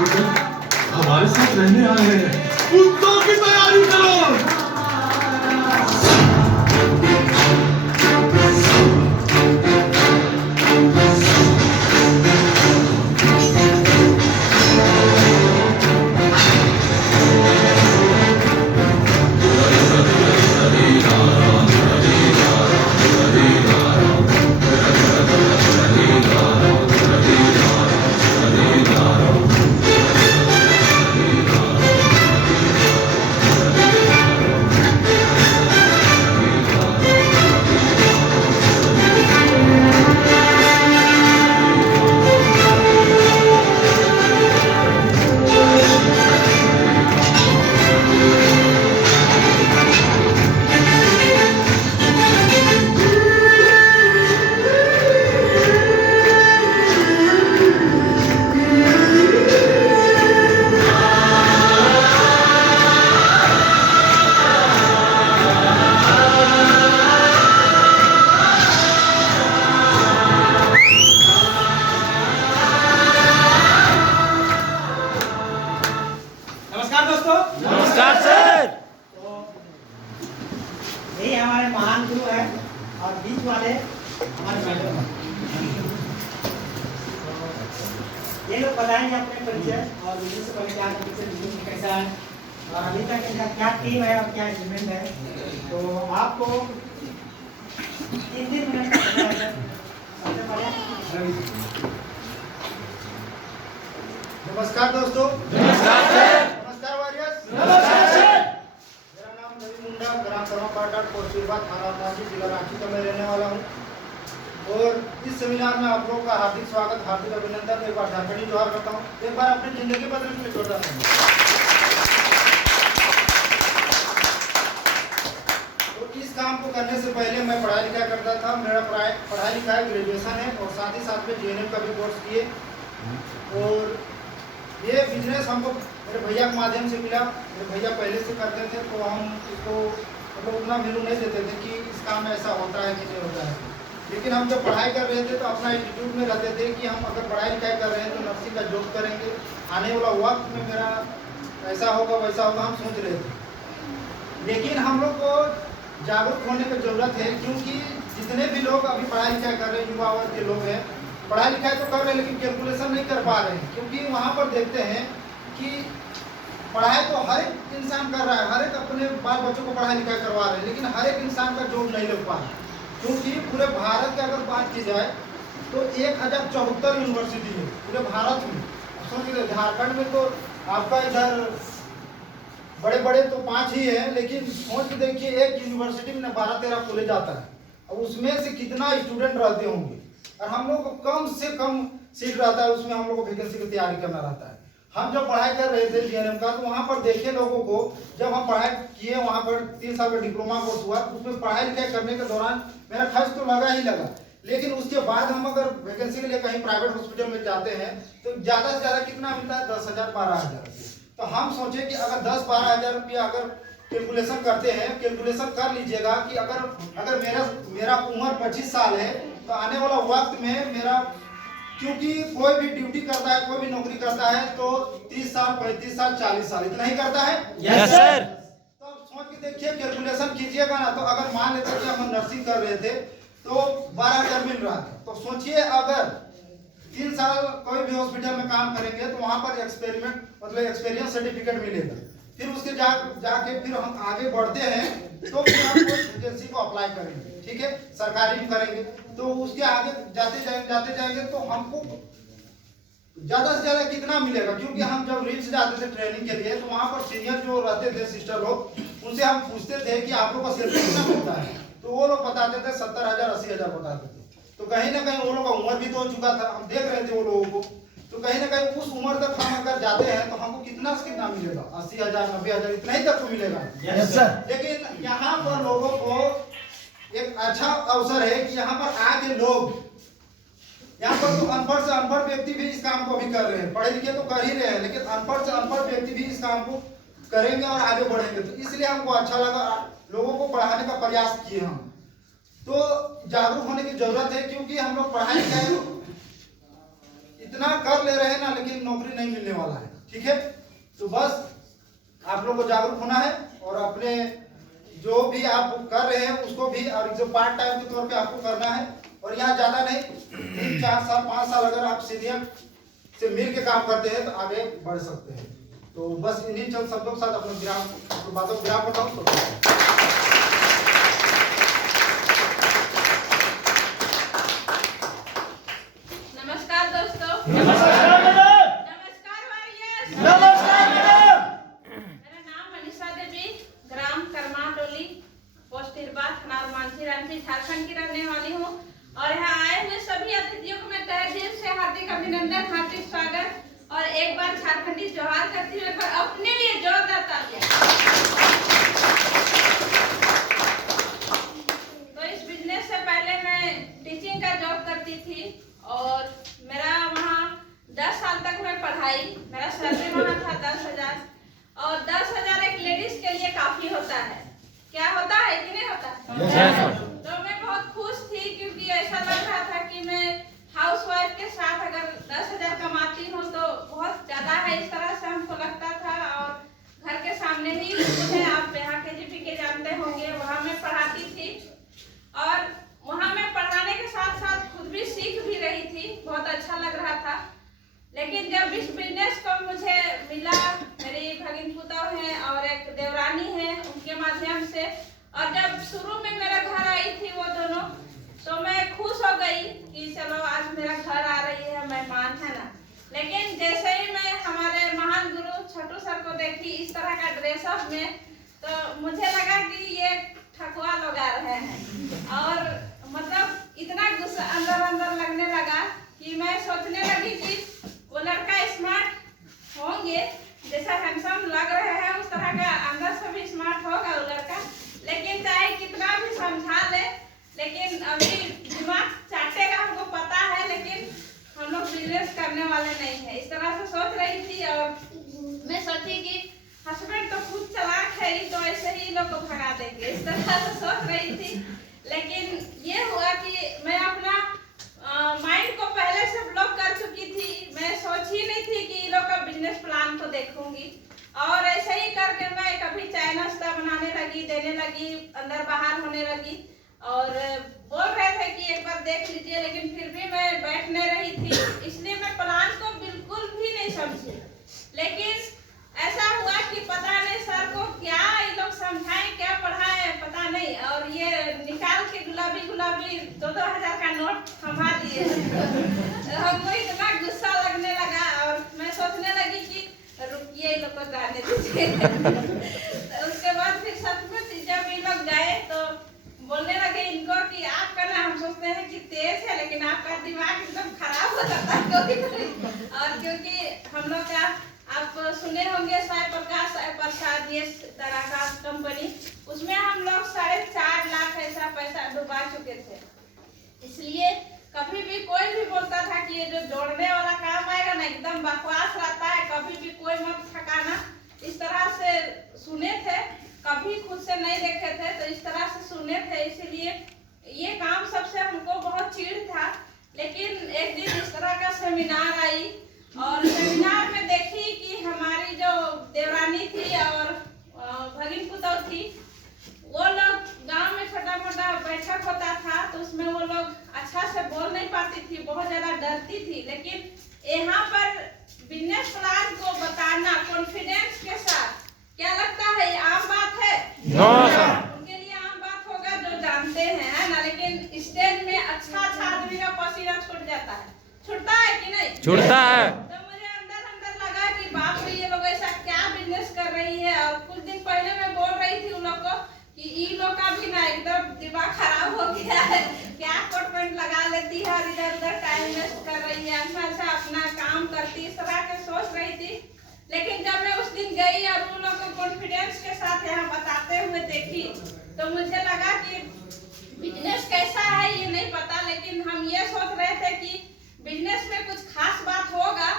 बेटे हमारे साथ रहने आए हैं, उत्सव की तैयारी करो। नमस्कार सर। तो यही हमारे महान गुरु है और बीच वाले हमारे मैडम हैं। ये लोग बताएंगे अपने परिचय और वीडियो से पहले क्या वीडियो में कैसा है और अभी तक इनका क्या टीम है और क्या इंस्ट्रूमेंट है। तो आपको 3 मिनट का समय है। सबसे पहले नमस्कार दोस्तों। नमस्कार सर। नमस्कार वारियर्स। नमस्कार सर। मेरा नाम रवि मुंडा, ग्राम कर्मापाटा, कोसीबा, थाना रांची, जिला रांची का मैं रहने वाला हूँ। और इस सेमिनार में आप लोगों का हार्दिक स्वागत, हार्दिक अभिनंदन। एक बार झारखंडी जोहार करता हूँ। एक बार अपनी जिंदगी बदलने के लिए जोरदार ताली। तो इस काम को करने से पहले मैं पढ़ाई लिखाई करता था। मेरा पढ़ाई लिखाई ग्रेजुएशन है और साथ ही साथ में JNM का भी कोर्स किए। और ये बिजनेस हमको मेरे भैया के माध्यम से मिला। मेरे भैया पहले से करते थे तो हम इसको मतलब उतना वैल्यू नहीं देते थे कि इस काम में ऐसा होता है कि नहीं होता है। लेकिन हम जब पढ़ाई कर रहे थे तो अपना एटीट्यूड में रहते थे कि हम अगर पढ़ाई लिखाई कर रहे हैं तो नर्सिंग का जॉब करेंगे, आने वाला वक्त में मेरा ऐसा होगा वैसा होगा, हम सोच रहे थे। लेकिन हम लोग को जागरूक होने की ज़रूरत है, क्योंकि जितने भी लोग अभी पढ़ाई लिखाई कर रहे हैं, युवा वर्ग के लोग हैं, पढ़ाई लिखाई तो कर रहे हैं लेकिन कैलकुलेशन नहीं कर पा रहे हैं। क्योंकि वहाँ पर देखते हैं कि पढ़ाई तो हर एक इंसान कर रहा है, हर एक अपने बाल बच्चों को पढ़ाई लिखाई करवा रहे हैं, लेकिन हर एक इंसान का जॉब नहीं लग पा रहा। क्योंकि पूरे भारत की अगर बात की जाए तो 1074 यूनिवर्सिटी है पूरे भारत में। सोचिए झारखंड में तो आपका इधर बड़े बड़े तो 5 ही हैं, लेकिन सोच के देखिए एक यूनिवर्सिटी में 12-13 कॉलेज आता है। अब उसमें से कितना स्टूडेंट रहते होंगे और हम लोग को कम से कम सीट रहता है, उसमें हम लोग को वैकेंसी की तैयारी करना रहता है। हम जब पढ़ाई कर रहे थे JNM का तो वहाँ पर देखे लोगों को, जब हम पढ़ाई किए वहाँ पर 3 साल का डिप्लोमा कोर्स हुआ, उसमें पढ़ाई लिखाई करने के दौरान मेरा खर्च तो लगा ही लगा। लेकिन उसके बाद हम अगर वैकेंसी के लिए कहीं प्राइवेट हॉस्पिटल में जाते हैं तो ज़्यादा से ज़्यादा कितना मिलता है? 10,000 12,000। तो हम सोचे कि अगर 10-12 हज़ार रुपया अगर कैलकुलेशन करते हैं, कैलकुलेशन कर लीजिएगा कि अगर मेरा उम्र 25 साल है तो आने वाला वक्त में मेरा, क्योंकि कोई भी ड्यूटी करता है, कोई भी नौकरी करता है तो 30 साल 35 साल 40 साल इतना ही करता है। Yes sir. तो सोच के देखिए, कैलकुलेशन कीजिएगा ना। तो अगर मान लेते कि हम नर्सिंग कर रहे थे तो 12,000 मिल रहा था। तो सोचिए अगर 3 साल कोई भी हॉस्पिटल में काम करेंगे तो वहाँ पर एक्सपीरियंस सर्टिफिकेट मिलेगा। फिर उसके जाके फिर हम आगे बढ़ते हैं तो फिर हम वैकेंसी को अप्लाई करेंगे, ठीक है, सरकारी भी करेंगे। तो उसके आगे जाते जाएंगे तो हमको ज़्यादा से ज़्यादा कितना मिलेगा? क्योंकि हम जब रिम्स जाते थे ट्रेनिंग के लिए तो वहाँ पर सीनियर जो रहते थे सिस्टर लोग, उनसे हम पूछते थे कि आप लोग का सैलरी कितना मिलता है, तो वो लोग बताते थे 70,000 80,000 बताते थे। तो कहीं ना कहीं वो लोग का उम्र भी तो हो चुका था, हम देख रहे थे वो लोगों को। तो कहीं ना कहीं उस उम्र तक हम अगर जाते हैं तो हमको कितना से कितना मिलेगा? 80,000 90,000 इतना ही तक तो मिलेगा। Yes sir. लेकिन यहाँ पर लोगों को एक अच्छा अवसर है कि यहाँ पर आके लोग, यहाँ पर तो अनपढ़ से अनपढ़ व्यक्ति भी इस काम को अभी कर रहे हैं, पढ़े लिखे तो कर ही रहे हैं, लेकिन अनपढ़ से अनपढ़ व्यक्ति भी इस काम को करेंगे और आगे बढ़ेंगे। तो इसलिए हमको अच्छा लगा, लोगों को पढ़ाने का प्रयास किए हम। तो जागरूक होने की जरूरत है, क्योंकि हम लोग पढ़ाई लिखाई इतना कर ले रहे हैं ना, लेकिन नौकरी नहीं मिलने वाला है। ठीक है, तो बस आप लोग को जागरूक होना है और अपने जो भी आप कर रहे हैं उसको भी और जो पार्ट टाइम के तौर पे आपको करना है। और यहाँ ज़्यादा नहीं, 3, 4 साल 5 साल अगर आप सीनियर से मिल के काम करते हैं तो आगे बढ़ सकते हैं। तो बस इन्हीं चंद शब्दों के साथ अपने बातों को विराम बताऊँ तो नमस्कार दोस्तों। नमस्कार मैडम। नमस्कार वारियर्स। नमस्कार मैडम। मेरा नाम मनीषा देवी, ग्राम करमाटोली, पोस्ट हिरबा, थाना मानसी, रांची, झारखंड की रहने वाली हूँ। और यहाँ आए हुए सभी अतिथियों को मैं तहे दिल से हार्दिक अभिनंदन, हार्दिक स्वागत और एक बार झारखंडी जोहार करती हूँ। पर अपने लिए जोरदार तालियां। तो इस बिजनेस से पहले मैं टीचिंग का जॉब करती थी और मेरा वहाँ 10 साल तक मैं पढ़ाई। मेरा सैलरी वहाँ था 10,000 और 10,000 एक लेडीज के लिए काफी होता है। क्या होता है कि नहीं होता? तो मैं बहुत खुश थी क्योंकि ऐसा लग रहा था कि मैं हाउसवाइफ के साथ अगर 10,000 कमाती हूँ तो बहुत ज्यादा है, इस तरह से हमको लगता था। और घर के सामने ही मुझे, आप यहाँ KGP के जानते होंगे, वहाँ मैं पढ़ाती थी और वहाँ मैं पढ़ाने के साथ साथ खुद भी सीख भी रही थी। बहुत अच्छा लग रहा था। लेकिन जब इस बिजनेस को मुझे मिला, मेरी भगिन पुतौह है और एक देवरानी है, उनके माध्यम से, और जब शुरू में मेरा घर आई थी वो दोनों, तो मैं खुश हो गई कि चलो आज मेरा घर आ रही है मेहमान, है ना। लेकिन जैसे ही मैं हमारे महान गुरु छोटू सर को देखी इस तरह का ड्रेसअप में, तो मुझे लगा कि ये ठकुआ लोग आ रहे हैं। और मतलब इतना गुस्सा अंदर अंदर लगने लगा कि मैं सोचने लगी कि वो लड़का स्मार्ट होंगे, जैसा हैंडसम लग रहे हैं उस तरह का अंदर से भी स्मार्ट होगा वो लड़का। लेकिन चाहे कितना भी समझा ले, लेकिन अभी दिमाग चाटेगा, हमको पता है, लेकिन हम लोग बिजनेस करने वाले नहीं है। इस तरह से सोच रही थी और मैं सोची कि हस्बैंड तो खुद चलाक है, तो ऐसे ही लोग को भगा देंगे, इस तरह से सोच रही थी। लेकिन ये हुआ कि मैं अपना माइंड को पहले से ब्लॉक कर चुकी थी। मैं सोच ही नहीं थी कि लोग का बिजनेस प्लान को देखूंगी। और ऐसे ही करके मैं कभी चाय नाश्ता बनाने लगी, देने लगी, अंदर बाहर होने लगी और बोल रहे थे कि एक बार देख लीजिए, लेकिन फिर भी मैं बैठ नहीं रही थी। इसलिए मैं प्लान को बिल्कुल भी नहीं समझी। लेकिन ऐसा हुआ कि पता नहीं सर को क्या ये लोग समझाएं, क्या पढ़ाएं, पता नहीं। और ये निकाल के गुलाबी गुलाबी 2-2 हज़ार का नोट थमा दिए। हमको इतना गुस्सा लगने लगा और मैं सोचने लगी कि रुकिए, ये लोग को जाने दीजिए। उसके बाद फिर सच में जब ये लोग गए तो बोलने लगे इनको कि आपका ना, हम सोचते हैं कि तेज है लेकिन आपका दिमाग एकदम खराब हो जाता है कभी-कभी। और क्योंकि हम लोग का आप सुने होंगे साई प्रसाद ये तरह का कंपनी, उसमें हम लोग 4.5 लाख ऐसा पैसा डुबा चुके थे। इसलिए कभी भी कोई भी बोलता था कि ये जो जोड़ने वाला काम आएगा ना, एकदम बकवास रहता है, कभी भी कोई मत थकाना, इस तरह से सुने थे। कभी खुद से नहीं देखे थे तो इस तरह से सुने थे। इसीलिए ये काम सबसे हमको बहुत चिढ़ था। लेकिन एक दिन इस तरह का सेमिनार आई और सेमिनार में देखी कि हमारी जो देवरानी थी और भगिन पुतौह थी, वो लोग गांव में छोटा मोटा बैठक होता था तो उसमें वो लोग अच्छा से बोल नहीं पाती थी, बहुत ज्यादा डरती थी। लेकिन यहाँ पर बिजनेस प्लान को बताना कॉन्फिडेंस के साथ, क्या लगता है ये आम बात है? उनके लिए आम बात होगा जो जानते हैं, है ना। लेकिन स्टेज में अच्छा आदमी का पसीना छूट जाता है, छूटता है कि नहीं? छूटता है। तो मुझे अंदर लगा कि बाप रे, ये लोग ऐसा क्या बिजनेस कर रही है। और कुछ दिन पहले मैं बोल रही थी उन लोग को कि इन लोग का भी ना एकदम दिमाग खराब हो गया है, क्या कोट पैंट लगा लेती है और इधर उधर टाइम वेस्ट कर रही है, अच्छा अपना काम करती, इस तरह के सोच रही थी। लेकिन जब मैं उस दिन गई और उन लोगों को कॉन्फिडेंस के साथ यहाँ बताते हुए देखी तो मुझे लगा कि बिजनेस कैसा है ये नहीं पता, लेकिन हम ये सोच रहे थे कि बिजनेस में कुछ खास बात होगा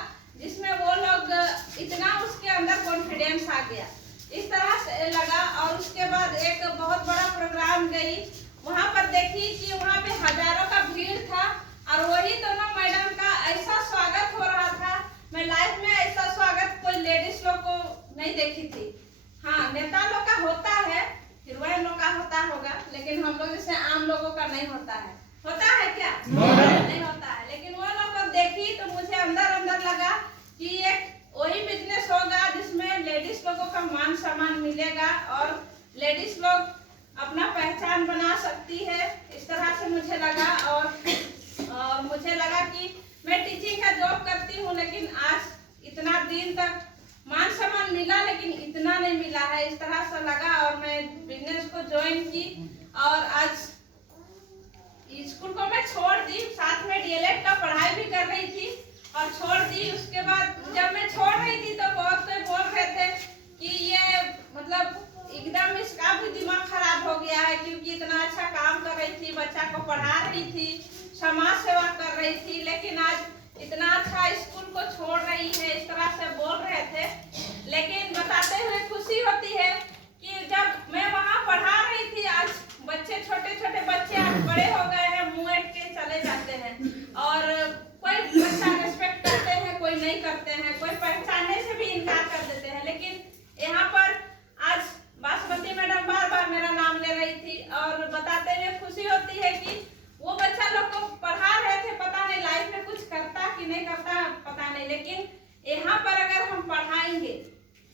जिसमें वो लोग इतना उसके अंदर कॉन्फिडेंस आ गया, इस तरह से लगा। और उसके बाद एक बहुत बड़ा प्रोग्राम गई, वहाँ पर देखी कि वहाँ पे हजारों का भीड़ था और वही दोनों मैडम का ऐसा स्वागत हो रहा था। मैं लाइफ में ऐसा स्वागत कोई हम लोगों का नहीं होता है। होता है क्या? नहीं होता है। लेकिन वो लोग को देखी तो मुझे अंदर अंदर लगा कि एक वही बिजनेस होगा जिसमें लेडीज लोगों का मान सम्मान मिलेगा और लेडीज लोग अपना पहचान बना सकती है, इस तरह से मुझे लगा। और मुझे लगा कि मैं टीचिंग का जॉब करती हूँ, लेकिन आज इतना दिन तक मान सम्मान मिला लेकिन इतना नहीं मिला है, इस तरह से लगा। और मैं बिजनेस को ज्वाइन की और आज स्कूल को मैं छोड़ दी, साथ में डीएलएड का पढ़ाई भी कर रही थी और छोड़ दी। उसके बाद जब मैं छोड़ रही थी तो बहुत कोई बोल रहे थे कि ये मतलब एकदम इसका भी दिमाग खराब हो गया है, क्योंकि इतना अच्छा काम कर रही थी, बच्चा को पढ़ा रही थी, समाज सेवा कर रही थी, लेकिन आज इतना अच्छा स्कूल को छोड़ रही है, इस तरह से बोल रहे थे। लेकिन बताते हुए खुशी होती है कि जब मैं वहाँ पढ़ा रही थी, आज बच्चे छोटे छोटे बच्चे आज बड़े हो गए हैं, मुँह ऐंठ के चले जाते हैं और कोई बच्चा रिस्पेक्ट करते हैं, कोई नहीं करते हैं, कोई पहचानने से भी इनकार कर देते हैं। लेकिन यहाँ पर आज बासमती मैडम बार बार मेरा नाम ले रही थी और बताते हुए खुशी होती है कि वो बच्चा लोग को पढ़ा रहे थे, पता नहीं लाइफ में कुछ करता कि नहीं करता पता नहीं, लेकिन यहाँ पर अगर हम पढ़ाएंगे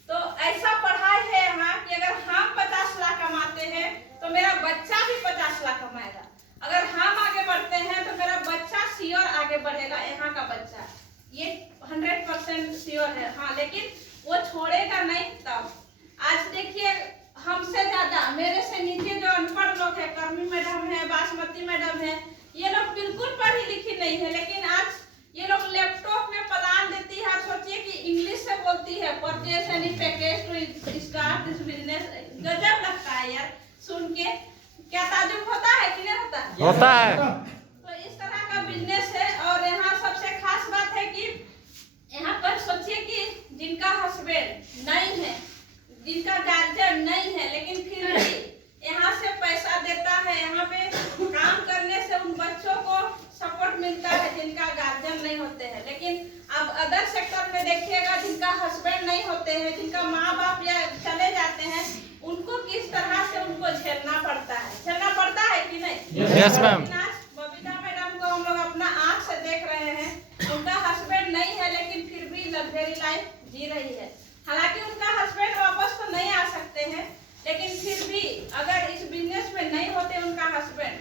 तो ऐसा पढ़ाई है यहाँ कि अगर हम 50 लाख कमाते हैं तो मेरा बच्चा भी 50 लाख कमाएगा। अगर हम आगे बढ़ते हैं तो मेरा बच्चा श्योर आगे बढ़ेगा, यहाँ का बच्चा ये 100% श्योर है। हाँ, लेकिन वो छोड़ेगा नहीं। तब आज देखिए हमसे ज्यादा मेरे से नीचे जो अनपढ़ लोग है, कर्मी मैडम है, बासमती मैडम है, ये लोग बिल्कुल पढ़ी लिखी नहीं है, लेकिन आज ये लोग लैपटॉप में प्लान देती है। सोचिए कि इंग्लिश से बोलती है, purchase any package to start this business. गजब लगता है यार सुन के, क्या ताजुब होता है कि नहीं होता? होता है। तो इस तरह का बिजनेस है। और यहाँ सबसे खास बात है कि यहाँ पर सोचिए कि जिनका हस्बैंड नहीं है, जिनका गार्जियन नहीं है, लेकिन फिर भी यहाँ से पैसा देता है, यहाँ पे काम करने से उन बच्चों को सपोर्ट मिलता है जिनका गार्जियन नहीं होते हैं। लेकिन अब अदर सेक्टर में देखिएगा, जिनका हस्बैंड नहीं होते हैं, जिनका माँ बाप या चले जाते हैं, उनको किस तरह से उनको झेलना पड़ता है कि नहीं? Yes ma'am. बबीता मैडम को हम लोग अपना आँख से देख रहे हैं, उनका हस्बैंड नहीं है लेकिन फिर भी लग्जरी लाइफ जी रही है। हालांकि उनका हस्बैंड वापस तो नहीं आ सकते हैं, लेकिन फिर भी अगर इस बिजनेस में नहीं होते उनका हस्बैंड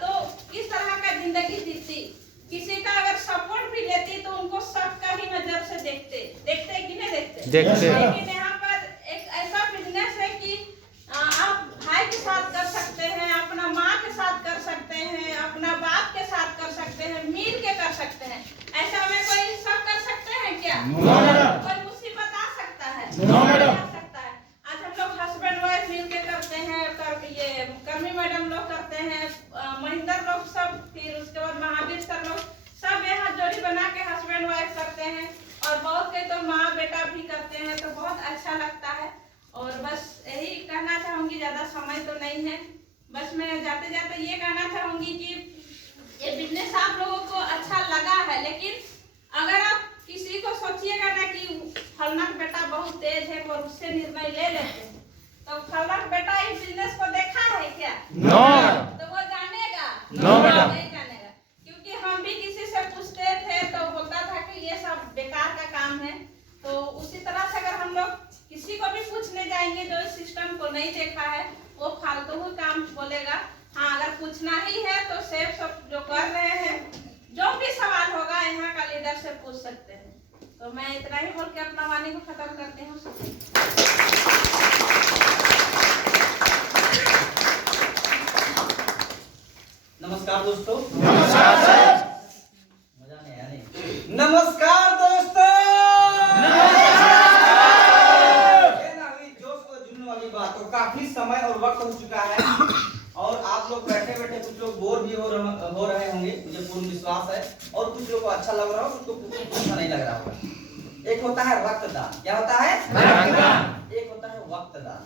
तो किस तरह का जिंदगी जीती? किसी का अगर सपोर्ट भी लेती तो उनको सबका ही नजर से देखते कि नहीं देखते? लेकिन यहाँ पर एक ऐसा बिजनेस है कि आप भाई के साथ कर सकते हैं, अपना माँ के साथ कर सकते हैं, अपना बाप के साथ कर सकते हैं, मिल के कर सकते हैं। ऐसा में कोई सब कर सकते हैं क्या? कोई मुसीबत आ सकता है? सकता है। आज हम लोग हस्बैंड वाइफ मिल के करते हैं, ये कर्मी मैडम लोग करते हैं, महेंद्र लोग सब, फिर उसके बाद महावीर सर लोग सब यहाँ जोड़ी बना के हस्बैंड वाइफ करते हैं और बहुत के तो माँ बेटा भी करते हैं, तो बहुत अच्छा लगता है। और बस यही कहना चाहूँगी, ज़्यादा समय तो नहीं है, बस मैं जाते जाते ये कहना चाहूँगी कि ये बिजनेस आप लोगों को अच्छा लगा है, लेकिन अगर आप किसी को सोचिएगा ना कि फलना बेटा बहुत तेज है और उससे निर्णय ले लेते हैं, तो फलना बेटा इस बिजनेस को देखा है क्या? नो। तो वो जानेगा? No madam. नहीं जानेगा, क्योंकि हम भी किसी से पूछते थे तो बोलता था कि ये सब बेकार का काम है। तो उसी तरह से अगर हम लोग किसी को भी पूछने जाएंगे जो इस सिस्टम को नहीं देखा है, वो फालतू ही काम बोलेगा। हाँ, अगर पूछना ही है तो सेफ सब जो कर रहे हैं, जो भी सवाल होगा यहाँ का लीडर से पूछ सकते हैं। तो मैं इतना ही बोल के अपना वाणी को खत्म करती हूँ। नमस्कार दोस्तों। नमस्कार सर। मजा नहीं आया नहीं? नमस्कार दोस्तों। ये ना हुई जोश और जुनून वाली बात, तो काफी समय और वक्त हो चुका है और आप लोग बैठे बैठे कुछ लोग बोर भी हो रहे होंगे, मुझे पूर्ण विश्वास है, और कुछ लोगों को अच्छा लग रहा हो, कुछ को अच्छा नहीं लग रहा होगा। एक होता है रक्तदान। क्या होता है? रक्तदान। एक होता है वक्तदान।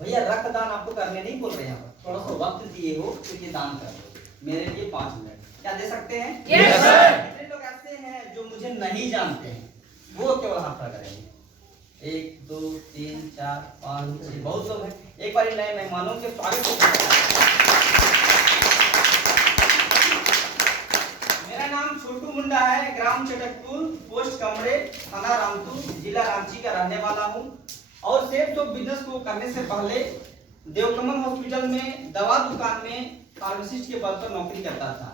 भैया रक्तदान आपको करने नहीं बोल रहे हैं, थोड़ा सा वक्त दिए हो तो ये दान कर दो मेरे लिए 5 मिनट। क्या दे सकते हैं? Yes sir. कितने लोग ऐसे हैं जो मुझे नहीं जानते हैं, वो केवल हाथ खड़ा करेंगे? 1 2 3 4 5 6, बहुत लोग हैं। एक बार नए मेहमानों के स्वागत ग्राम चटकपुर, पोस्ट कमरे, थाना रामपुर, जिला रांची का रहने वाला हूँ और सेफ शॉप बिजनेस को करने से पहले देवकमल हॉस्पिटल में दवा दुकान में फार्मासिस्ट के पद पर नौकरी करता था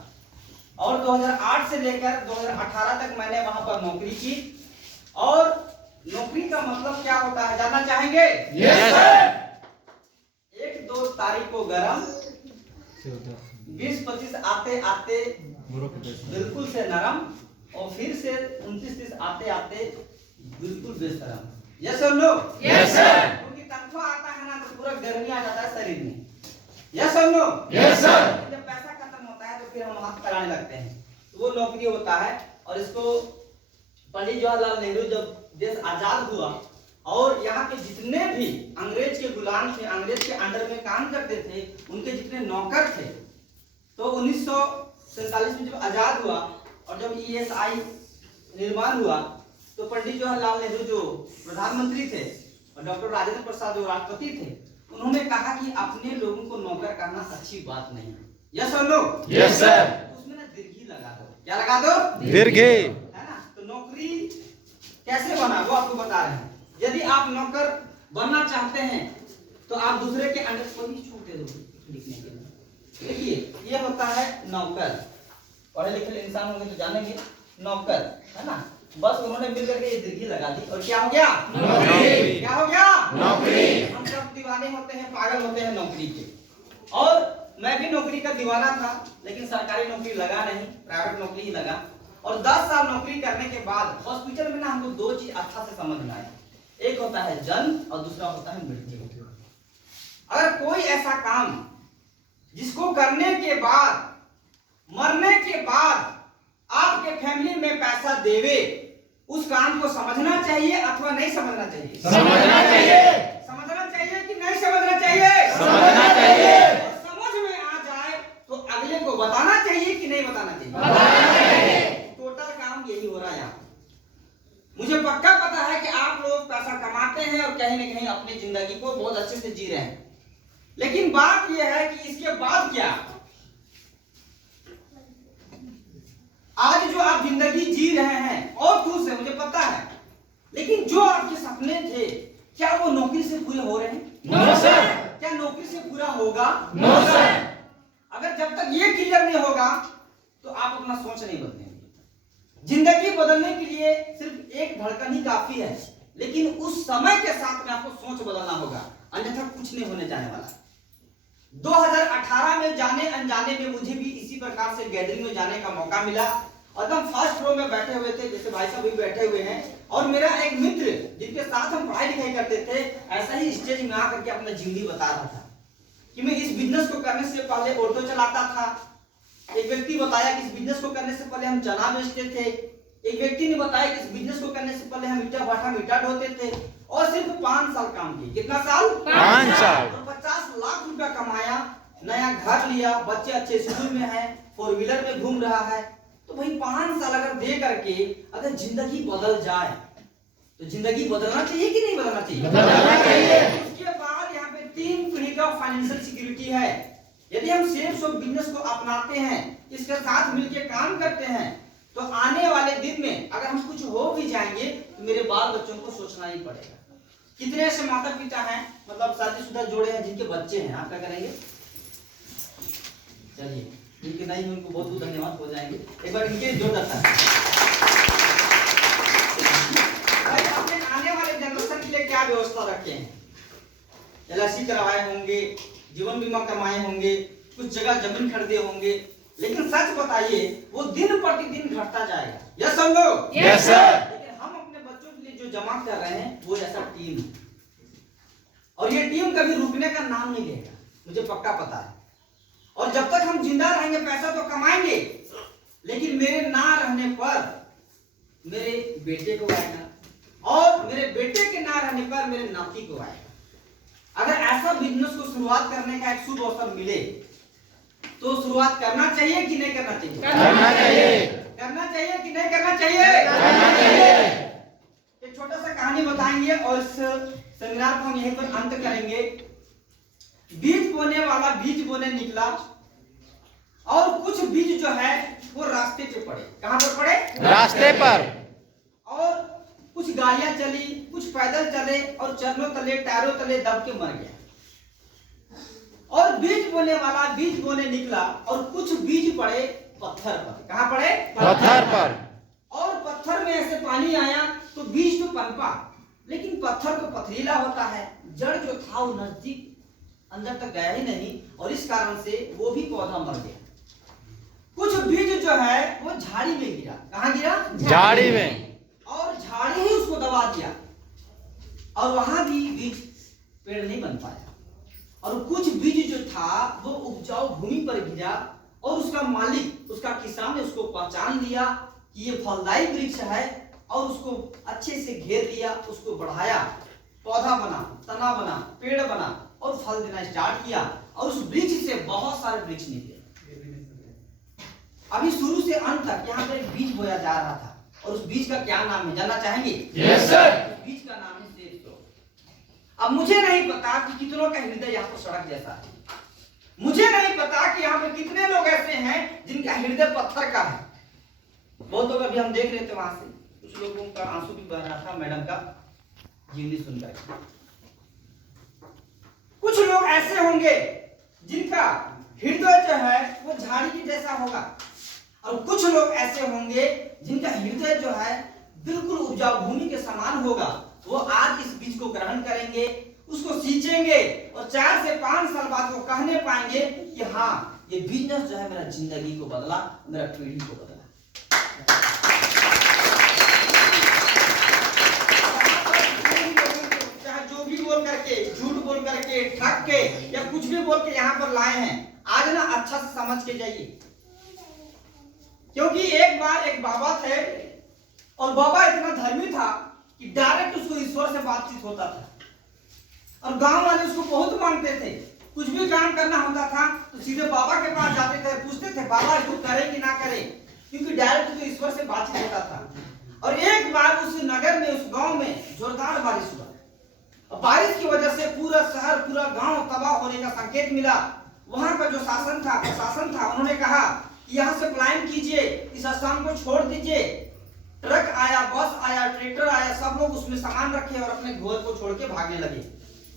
और 2008 से लेकर 2018 तक मैंने वहां पर नौकरी की। और नौकरी का मतलब क्या होता है जानना चाहेंगे? Yes sir. 1-2 तारीख को गरम, 20-25 आते आते बिल्कुल से नरम और फिर से 29-30 आते आते बिल्कुल बेशरम। यस और नो? Yes sir. क्योंकि तनख्वाह आता है ना तो पूरा गर्मी आ जाता है शरीर में। यस और नो? Yes sir. जब पैसा खत्म होता है तो फिर हम हाथ कराने लगते हैं, तो वो नौकरी होता है। और इसको पंडित जवाहरलाल नेहरू जब देश आजाद हुआ और यहाँ के जितने भी अंग्रेज के गुलाम थे, अंग्रेज के अंडर में काम करते थे, उनके जितने नौकर थे, तो 1947 में जब आजाद हुआ और जब ESI निर्माण हुआ तो पंडित जवाहरलाल नेहरू जो प्रधानमंत्री थे और डॉक्टर राजेंद्र प्रसाद जो राष्ट्रपति थे, उन्होंने कहा कि अपने लोगों को नौकर करना अच्छी बात नहीं है। यस और नो? Yes sir. उसमें ना दीर्घी लगा दो। क्या लगा दो? दीर्घी। है ना? तो नौकरी कैसे बना वो आपको बता रहे हैं। यदि आप नौकर बनना चाहते हैं तो आप दूसरे के अंडर को ही छूट दे दो लिखने के लिए। देखिए ये होता है नौकर, पढ़े लिखे इंसान होंगे तो जानेंगे नौकर, है ना? बस उन्होंने मिल करके ये दीर्घी लगा दी और क्या हो गया? नौकरी। क्या हो गया? नौकरी। हम सब दीवाने होते हैं, पागल होते हैं नौकरी के। और मैं भी नौकरी का दीवाना था, लेकिन सरकारी नौकरी लगा नहीं, प्राइवेट नौकरी ही लगा। और 10 साल नौकरी करने के बाद हॉस्पिटल में ना हमको 2 चीज अच्छा से समझ में आया। एक होता है जन्म और दूसरा होता है मृत्यु। अगर कोई ऐसा काम जिसको करने के बाद, मरने के बाद आपके फैमिली में पैसा देवे, उस काम को समझना चाहिए अथवा नहीं समझना चाहिए? समझना चाहिए। समझना चाहिए कि नहीं समझना चाहिए? समझना चाहिए। और समझ में आ जाए तो अगले को बताना चाहिए कि नहीं बताना चाहिए? बताना चाहिए। टोटल काम यही हो रहा है यहाँ। मुझे पक्का पता है कि आप लोग पैसा कमाते हैं और कहीं न कहीं अपनी जिंदगी को बहुत अच्छे से जी रहे हैं, लेकिन बात यह है कि इसके बाद क्या? आज जो आप जिंदगी जी रहे हैं और खुश है, मुझे पता है, लेकिन जो आपके सपने थे क्या वो नौकरी से पूरे हो रहे हैं? No sir. क्या नौकरी से पूरा होगा? No sir. अगर जब तक ये क्लियर नहीं होगा तो आप अपना सोच नहीं बदलेंगे। जिंदगी बदलने के लिए सिर्फ एक धड़कन ही काफी है, लेकिन उस समय के साथ में आपको सोच बदलना होगा, अन्यथा कुछ नहीं होने जाने वाला। 2018 में जाने अनजाने में मुझे भी इसी प्रकार से गैदरिंग में जाने का मौका मिला और हम फर्स्ट रो में बैठे हुए थे, जैसे भाई साहब भी बैठे हुए हैं, और मेरा एक मित्र जिनके साथ हम पढ़ाई लिखाई करते थे, ऐसा ही स्टेज में आकर के अपना जिंदगी बता रहा था कि मैं इस बिजनेस को करने से पहले ऑटो चलाता था। एक व्यक्ति बताया कि इस बिजनेस को करने से पहले हम चना बेचते थे। एक व्यक्ति ने बताया कि इस बिजनेस को करने से पहले हम ईटा भाटा में ईटा ढोते थे और सिर्फ 5 साल काम किए। कितना साल? 5 साल। और 50 लाख रुपया कमाया, नया घर लिया, बच्चे अच्छे स्कूल में हैं, 4 व्हीलर में घूम रहा है। तो भाई 5 साल अगर दे करके अगर जिंदगी बदल जाए तो जिंदगी बदलना चाहिए कि नहीं बदलना चाहिए? बदलना चाहिए। उसके बाद यहाँ पे 3 पीढ़ी का फाइनेंशियल सिक्योरिटी है। यदि हम सेफ शॉप बिजनेस को अपनाते हैं, इसके साथ मिलकर काम करते हैं, तो आने वाले दिन में अगर हम कुछ हो भी जाएंगे तो मेरे बाल बच्चों को सोचना ही पड़ेगा। कितने ऐसे माता पिता हैं, मतलब शादीशुदा जोड़े हैं जिनके बच्चे हैं, आप क्या करेंगे? चलिए जिनके नहीं, उनको बहुत बहुत धन्यवाद हो जाएंगे। एक बार इनके जोरदार भाई अपने आने वाले जनरेशन के लिए क्या व्यवस्था रखे हैं? LIC करवाए होंगे, जीवन बीमा करवाए होंगे, कुछ जगह जमीन खरीदे होंगे, लेकिन सच बताइए वो दिन प्रतिदिन घटता जाएगा। यस हम लोग? Yes sir. लेकिन हम अपने बच्चों के लिए जो जमा कर रहे हैं वो ऐसा टीम, और ये टीम कभी रुकने का नाम नहीं लेगा, मुझे पक्का पता है। और जब तक हम जिंदा रहेंगे पैसा तो कमाएंगे, लेकिन मेरे ना रहने पर मेरे बेटे को आएगा और मेरे बेटे के ना रहने पर मेरे नाती को आएगा। अगर ऐसा बिजनेस को शुरुआत करने का एक शुभ अवसर मिले तो शुरुआत करना चाहिए कि नहीं करना चाहिए? करना चाहिए। करना चाहिए कि नहीं करना चाहिए? करना चाहिए। एक छोटा सा कहानी बताएंगे और इस सेमिनार को हम यहीं पर अंत करेंगे। बीज बोने वाला बीज बोने निकला और कुछ बीज जो है वो रास्ते पे पड़े। कहाँ पर पड़े? रास्ते पर। और कुछ गाड़ियां चली, कुछ पैदल चले और चरणों तले टायरों तले दब के मर गया। और बीज बोने वाला बीज बोने निकला और कुछ बीज पड़े पत्थर पर। कहाँ पड़े? पत्थर पर। और पत्थर में ऐसे पानी आया तो बीज तो पनपा, लेकिन पत्थर तो पथरीला होता है, जड़ जो था वो नजदीक अंदर तक गया ही नहीं, और इस कारण से वो भी पौधा मर गया। कुछ बीज जो है वो झाड़ी में गिरा। कहाँ गिरा? झाड़ी में। और झाड़ी ही उसको दबा दिया और वहां भी बीज पेड़ नहीं बन पाया। और कुछ बीज जो था वो उपजाऊ भूमि पर गिरा और उसका मालिक, उसका किसान ने उसको पहचान लिया कि ये फलदायी वृक्ष है और उसको अच्छे से घेर लिया, उसको बढ़ाया, पौधा बना, तना बना, पेड़ बना और फल देना स्टार्ट किया। और उस वृक्ष से बहुत सारे वृक्ष निकले। अभी शुरू से अंत तक यहाँ पर एक बीज बोया जा रहा था, और उस बीज का क्या नाम है जानना चाहेंगे? Yes sir. बीज का नाम है सेब। अब मुझे नहीं पता कि कितनों का हृदय यहाँ पर सड़क जैसा है, मुझे नहीं पता कि यहाँ पर कितने लोग ऐसे हैं जिनका हृदय पत्थर का है। बहुत लोग अभी हम देख रहे थे वहां से, कुछ लोगों का आंसू भी बह रहा था मैडम का जीवनी सुनकर। कुछ लोग ऐसे होंगे जिनका हृदय जो है वो झाड़ी की जैसा होगा, और कुछ लोग ऐसे होंगे जिनका हृदय जो है बिल्कुल उपजाऊ भूमि के समान होगा। वो आज इस बीज को ग्रहण करेंगे, उसको सींचेंगे और 4 से 5 साल बाद वो कहने पाएंगे कि हाँ, ये बिजनेस जो है मेरा जिंदगी को बदला, मेरा पीढ़ी को बदला। चाहे जो भी बोल करके, झूठ बोल करके, ठग के या कुछ भी बोल के यहाँ पर लाए हैं, आज ना अच्छा से समझ के जाइए। क्योंकि एक बार एक बाबा थे और बाबा इतना धर्मी था कि डायरेक्ट उसको ईश्वर से बातचीत होता था, और गांव वाले उसको बहुत मानते थे। कुछ भी काम करना होता था तो सीधे बाबा के पास जाते थे, पूछते थे बाबा इसको करें कि ना करें, क्योंकि डायरेक्ट तो ईश्वर से बातचीत होता था। और एक बार उस नगर में, उस गांव में जोरदार बारिश हुआ, और बारिश की वजह से पूरा शहर, पूरा गांव तबाह होने का संकेत मिला। वहां का जो शासन था, प्रशासन था, उन्होंने कहा कि यहाँ से पलायन कीजिए, इस स्थान को छोड़ दीजिए। ट्रक आया, बस आया, ट्रैक्टर आया, सब लोग उसमें सामान रखे और अपने घर को छोड़ के भागने लगे।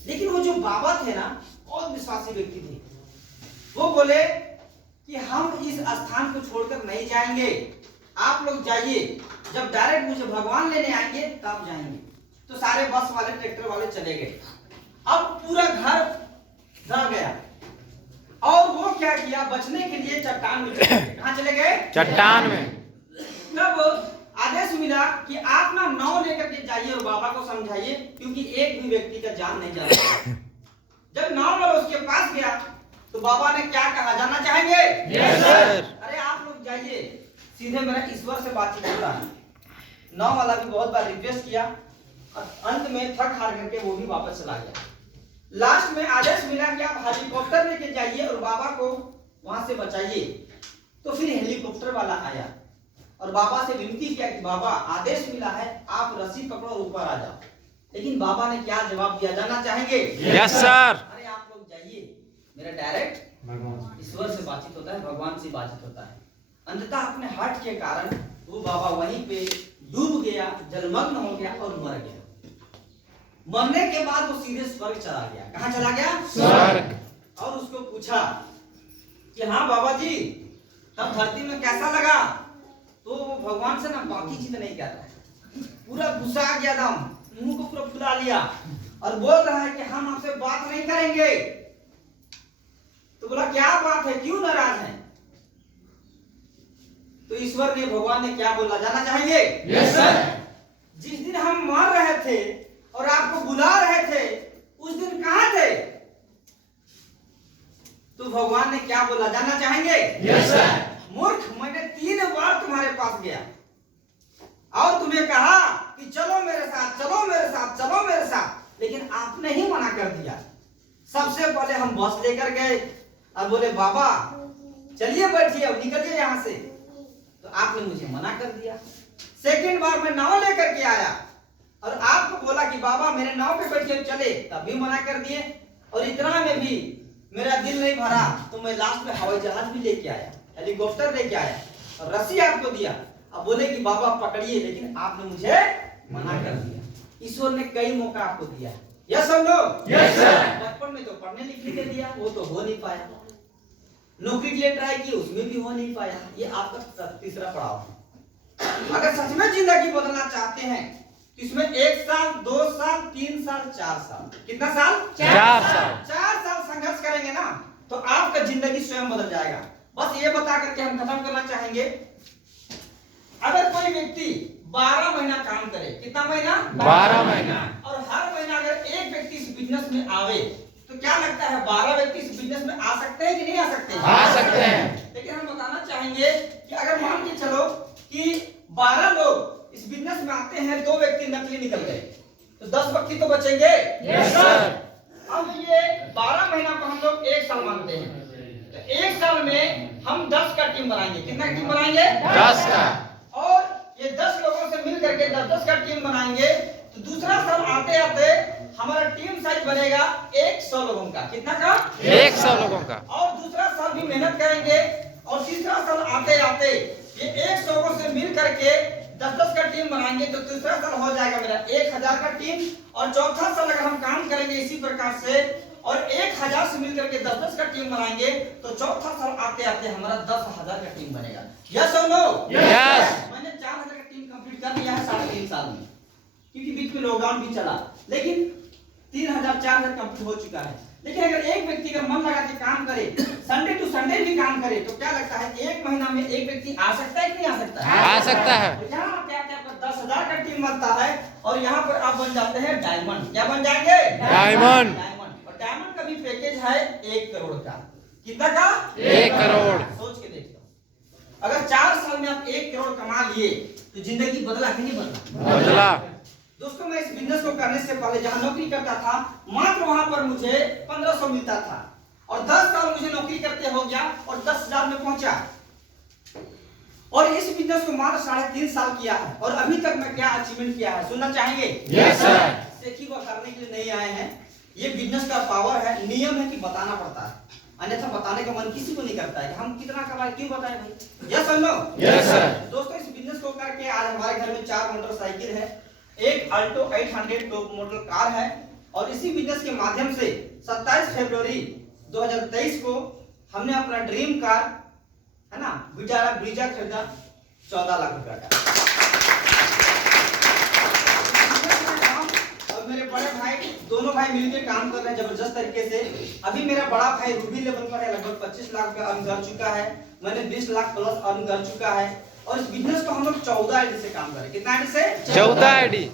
लेकिन वो जो बाबा थे ना, बहुत विश्वासी व्यक्ति थे। वो बोले कि हम इस स्थान को छोड़कर नहीं जाएंगे, आप लोग जाइए, जब डायरेक्ट मुझे भगवान लेने आएंगे तब जाएंगे। तो सारे बस वाले, ट्रैक्टर वाले चले गए। अब पूरा घर डर गया, और वो क्या किया, बचने के लिए चट्टान में चले गए। कहाँ चले गए? चट्टान में। तब आदेश मिला कि आप ना नाव लेकर के जाइए और बाबा को समझाइए, क्योंकि एक भी व्यक्ति का जान नहीं जा रहा। जब नाव वाला उसके पास गया तो बाबा ने क्या कहा जानना चाहेंगे? Yes sir. अरे आप लोग जाइए, सीधे मेरा ईश्वर से बातचीत होता है। नाव वाला भी बहुत बार रिक्वेस्ट किया, और अंत में थक हार करके वो भी वापस चला गया। लास्ट में आदेश मिला कि आप हेलीकॉप्टर लेके जाइए और बाबा को वहां से बचाइए। तो फिर हेलीकॉप्टर वाला आया और बाबा से विनती किया कि बाबा आदेश मिला है, आप रस्सी पकड़ो और ऊपर आ जाओ। लेकिन बाबा ने क्या जवाब दिया जानना चाहेंगे? Yes sir. अरे आप लोग जाइए, मेरा डायरेक्ट ईश्वर से बातचीत होता है, भगवान से बातचीत होता है। अंततः अपने हट के कारण वो बाबा वहीं पे डूब गया, जलमग्न हो गया और मर गया। मरने के बाद वो सीधे स्वर्ग चला गया। कहाँ चला गया? स्वर्ग। और उसको पूछा कि हाँ बाबा जी, तब धरती में कैसा लगा? तो वो भगवान से ना बाकी चीज नहीं कहता है, पूरा गुस्सा आ गया, दम मुंह को पूरा फुला लिया और बोल रहा है कि हम आपसे बात नहीं करेंगे। तो बोला क्या बात है, क्यों नाराज हैं? तो ईश्वर ने, भगवान ने क्या बोला जानना चाहेंगे? Yes sir. जिस दिन हम मर रहे थे और आपको बुला रहे थे, उस दिन कहां थे? तो भगवान ने क्या बोला जानना चाहेंगे? Yes sir. मूर्ख, मैंने 3 बार तुम्हारे पास गया और तुम्हें कहा कि चलो मेरे साथ, चलो मेरे साथ, चलो मेरे साथ, लेकिन आपने ही मना कर दिया। सबसे पहले हम बस लेकर गए और बोले बाबा चलिए बैठिए, अब निकलिए यहाँ से, तो आपने मुझे मना कर दिया। सेकंड बार मैं नाव लेकर के आया और आपको बोला कि बाबा मेरे नाव पे बैठिए चले, तब भी मना कर दिए। और इतना में भी मेरा दिल नहीं भरा तो मैं लास्ट में हवाई जहाज भी लेके आया, हेलीकॉप्टर लेके आया, रस्सी आपको दिया, अब बोले कि बाबा पकड़िए, लेकिन आपने मुझे मना कर दिया। ईश्वर ने कई मौका आपको दिया, यस और नो? Yes sir. बचपन में तो पढ़ने लिखने के दिया, वो तो हो नहीं पाया। नौकरी के लिए ट्राई की, उसमें भी हो नहीं पाया। ये आपका तीसरा पड़ाव है। अगर सच में जिंदगी बदलना चाहते हैं तो इसमें 1 साल, 2 साल, 3 साल, 4 साल, कितना साल? 4 साल। 4 साल संघर्ष करेंगे ना तो आपका जिंदगी स्वयं बदल जाएगा। बस ये बता करके हम खत्म करना चाहेंगे, अगर कोई व्यक्ति 12 महीना काम करे, कितना महीना? 12 महीना। और हर महीना अगर एक व्यक्ति इस बिजनेस में आवे तो क्या लगता है 12 व्यक्ति इस बिजनेस में आ सकते हैं कि नहीं आ सकते? आ सकते हैं। लेकिन हम बताना चाहेंगे कि अगर मान के चलो कि 12 लोग इस बिजनेस में आते हैं, 2 व्यक्ति नकली निकल गए तो 10 व्यक्ति तो बचेंगे। Yes sir. अब ये 12 महीना को हम लोग 1 साल मानते हैं, तो 1 साल में हम 10 का टीम बनाएंगे। कितना टीम बनाएंगे? 10 का। और ये 10 लोगों से मिल करके 10-10 का टीम बनाएंगे तो दूसरा साल आते आते हमारा टीम साइज बनेगा 100 लोगों का। कितना का? 100 लोगों का। और दूसरा साल भी मेहनत करेंगे और तीसरा साल आते आते ये 100 लोगों से मिल करके 10-10 का टीम बनाएंगे तो तीसरा साल हो जाएगा मेरा 1000 का टीम। और चौथा साल अगर हम काम करेंगे इसी प्रकार से और 1000 से मिल करके 10-10 का टीम बनाएंगे तो चौथा साल आते आते हमारा 10,000 का टीम बनेगा। यस और नो? यस। मैंने 4000 का टीम कंप्लीट कर लिया है 3.5 साल में, क्योंकि बीच में लॉकडाउन भी चला, लेकिन 3000 4000 कंप्लीट हो चुका है। लेकिन अगर एक व्यक्ति का मन लगा के काम करे, संडे टू संडे भी काम करे, तो क्या लगता है 1 महीना में एक व्यक्ति आ सकता है कि नहीं आ सकता है? आ सकता है। तो यहाँ क्या क्या 10,000 का टीम बनता है और यहाँ पर आप बन जाते हैं डायमंड। क्या बन जाएंगे? डायमंड। डायमंड। और डायमंड का भी पैकेज है 1 करोड़ का। कितना का? 1 करोड़। सोच के देखो, अगर 4 साल में आप 1 करोड़ कमा लिए तो जिंदगी बदला कि नहीं बदला? बदला। दोस्तों मैं इस बिजनेस को करने से पहले जहां नौकरी करता था मात्र वहां पर मुझे 1500 मिलता था और 10 साल मुझे नौकरी करते हो गया और 10,000 में पहुंचा और इस बिजनेस को मात्र 3.5 साल किया है और अभी तक मैं क्या अचीवमेंट किया है सुनना चाहेंगे? Yes sir. देखिए वो करने के लिए नहीं आए हैं, ये बिजनेस का पावर है, नियम है कि बताना पड़ता है, अन्यथा बताने का मन किसी को नहीं करता है कि हम कितना कमाए क्यों बताएं भाई। यस और नो? Yes sir. दोस्तों इस बिजनेस को करके आज हमारे घर में 4 मोटरसाइकिल है, एक अल्टो 800 टॉप मॉडल कार है और इसी बिजनेस के माध्यम से 27 फरवरी 2023 को हमने अपना ड्रीम कार है ना विटारा ब्रीजा खरीदा 14 लाख रुपए का। और मेरे बड़े भाई दोनों भाई मिलकर काम कर रहे हैं जबरदस्त तरीके से। अभी मेरा बड़ा भाई रूबी लेवल पर है, लगभग 25 लाख रुपए अर्न कर चुका है, मैंने 20 लाख प्लस अर्न कर चुका है और इस बिजनेस को हम लोग 14 आईडी से काम करें। कितना आईडी से? 14 आईडी।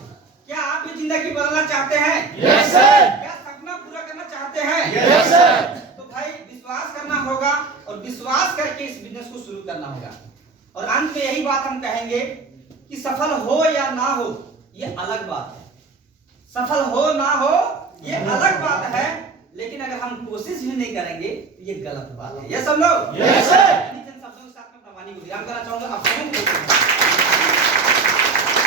क्या आप भी जिंदगी बदलना चाहते हैं? Yes sir. क्या सपना पूरा करना चाहते हैं? Yes sir. तो भाई विश्वास करना होगा और विश्वास करके इस बिजनेस को शुरू करना होगा। और अंत में यही बात हम कहेंगे कि सफल हो या ना हो ये अलग बात है, सफल हो ना हो ये अलग बात है, लेकिन अगर हम कोशिश भी नहीं करेंगे तो ये गलत बात है। ये सब लोग यस सर। इन शब्दों के साथ में अपना वाणी को विराम करना चाहूंगा। आप